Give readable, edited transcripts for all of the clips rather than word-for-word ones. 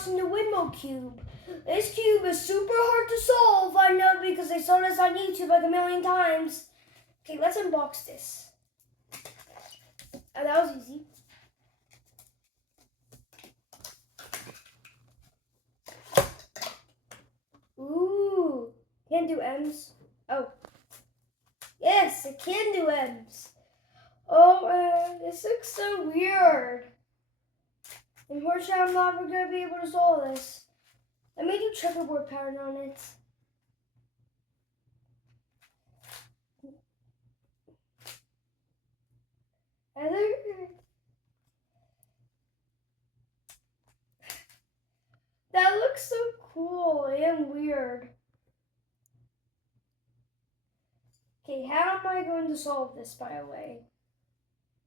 unboxing the Windmill cube. This cube is super hard to solve, I know, because I saw this on YouTube like a million times. Okay, let's unbox this. Oh, that was easy. Ooh, can't do M's. Oh, yes, it can do M's. Oh, this looks so weird. Unfortunately, I'm not going to be able to solve this. Let me do checkerboard pattern on it. That looks so cool and weird. Okay, how am I going to solve this, by the way?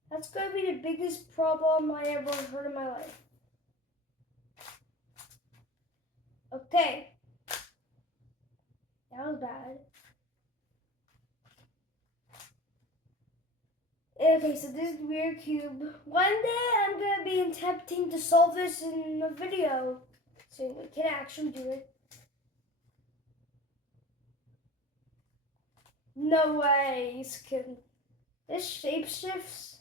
That's going to be the biggest problem I ever heard in my life. Okay. That was bad. Okay, so this is the weird cube. One day I'm going to be attempting to solve this in a video, so we can actually do it. No way, can this shape shifts?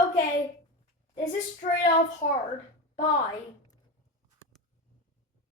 Okay, this is straight off hard. Bye.